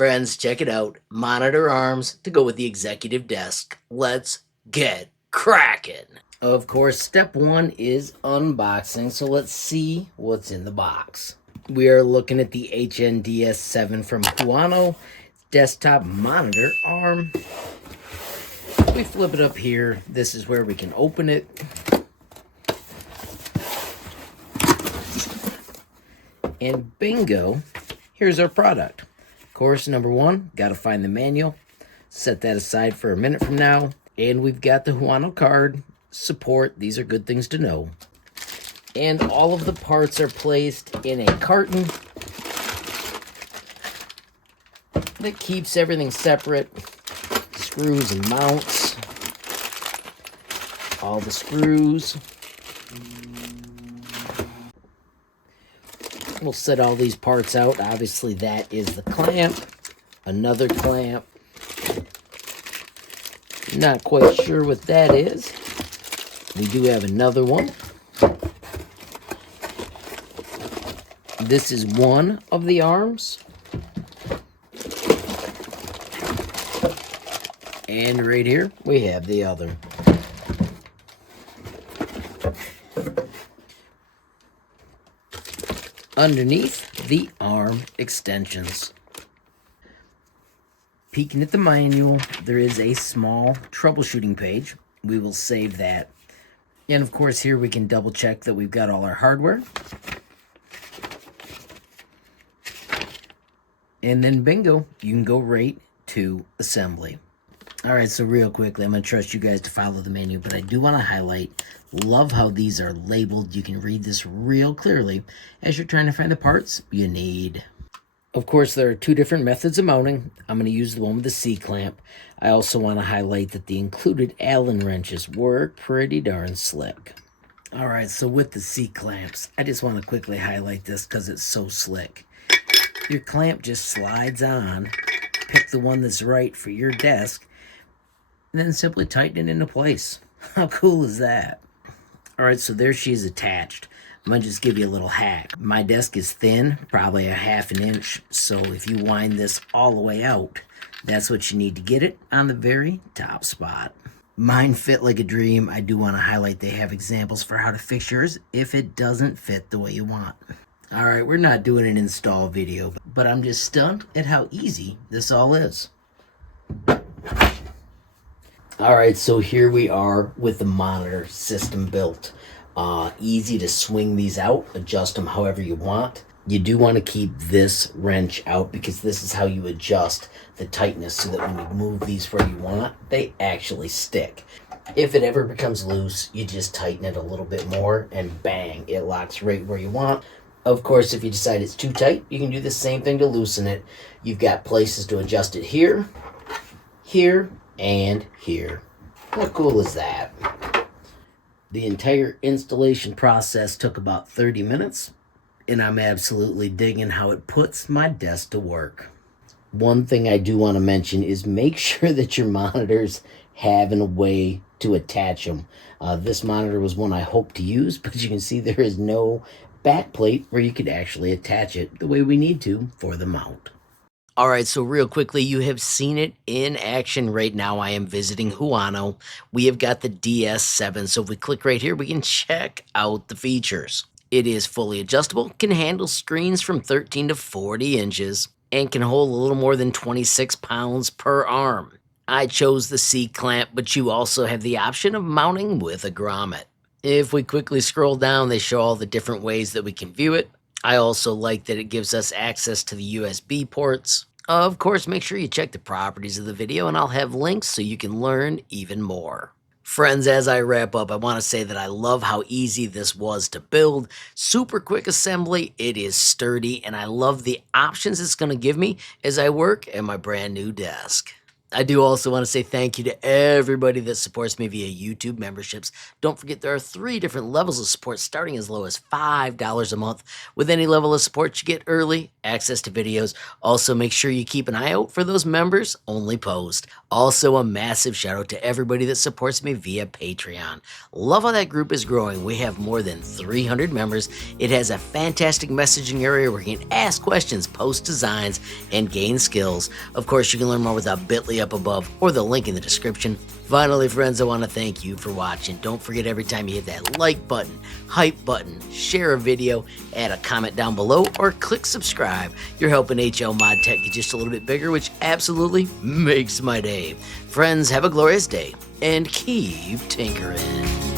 Friends, check it out. Monitor arms to go with the executive desk. Let's get cracking. Of course, step one is unboxing, so let's see what's in the box. We are looking at the HNDS7 from Huano desktop monitor arm. We flip it up here. This is where we can open it. And bingo, here's our product. Course number one, gotta find the manual. Set that aside for a minute from now. And we've got the Huano card, support, these are good things to know. And all of the parts are placed in a carton that keeps everything separate. Screws and mounts. All the screws. We'll set all these parts out. Obviously, that is the clamp. Another clamp. Not quite sure what that is. We do have another one. This is one of the arms. And right here, we have the other. Underneath, the arm extensions. Peeking at the manual, there is a small troubleshooting page. We will save that. And of course, here we can double check that we've got all our hardware. And then bingo, you can go right to assembly. All right, so real quickly, I'm going to trust you guys to follow the menu, but I do want to highlight, love how these are labeled. You can read this real clearly as you're trying to find the parts you need. Of course, there are two different methods of mounting. I'm going to use the one with the C-clamp. I also want to highlight that the included Allen wrenches work pretty darn slick. All right, so with the C-clamps, I just want to quickly highlight this because it's so slick. Your clamp just slides on, pick the one that's right for your desk, and then simply tighten it into place. How cool is that? All right, so there she is attached. I'm gonna just give you a little hack. My desk is thin, probably a ½ an inch, so if you wind this all the way out, that's what you need to get it on the very top spot. Mine fit like a dream. I do want to highlight they have examples for how to fix yours if it doesn't fit the way you want. All right, we're not doing an install video, but I'm just stunned at how easy this all is. All right, so here we are with the monitor system built. Easy to swing these out, adjust them however you want. You do want to keep this wrench out because this is how you adjust the tightness so that when you move these where you want, they actually stick. If it ever becomes loose, you just tighten it a little bit more and bang, it locks right where you want. Of course, if you decide it's too tight, you can do the same thing to loosen it. You've got places to adjust it here, here, and here. How cool is that? The entire installation process took about 30 minutes, and I'm absolutely digging how it puts my desk to work. One thing I do want to mention is make sure that your monitors have a way to attach them. This monitor was one I hoped to use, but you can see there is no back plate where you could actually attach it the way we need to for the mount. All right, so real quickly, you have seen it in action right now. I am visiting Huano. We have got the DS7, so if we click right here, we can check out the features. It is fully adjustable, can handle screens from 13 to 40 inches, and can hold a little more than 26 pounds per arm. I chose the C-clamp, but you also have the option of mounting with a grommet. If we quickly scroll down, they show all the different ways that we can view it. I also like that it gives us access to the USB ports. Of course, make sure you check the properties of the video, and I'll have links so you can learn even more. Friends, as I wrap up, I want to say that I love how easy this was to build. Super quick assembly, it is sturdy, and I love the options it's going to give me as I work at my brand new desk. I do also want to say thank you to everybody that supports me via YouTube memberships. Don't forget there are 3 different levels of support starting as low as $5 a month. With any level of support, you get early access to videos. Also, make sure you keep an eye out for those members only post. Also, a massive shout out to everybody that supports me via Patreon. Love how that group is growing. We have more than 300 members. It has a fantastic messaging area where you can ask questions, post designs, and gain skills. Of course, you can learn more with the bit.ly up above or the link in the description. Finally, friends, I want to thank you for watching. Don't forget every time you hit that like button, hype button, share a video, add a comment down below, or click subscribe. You're helping HLModTech get just a little bit bigger, which absolutely makes my day. Friends, have a glorious day, and keep tinkering.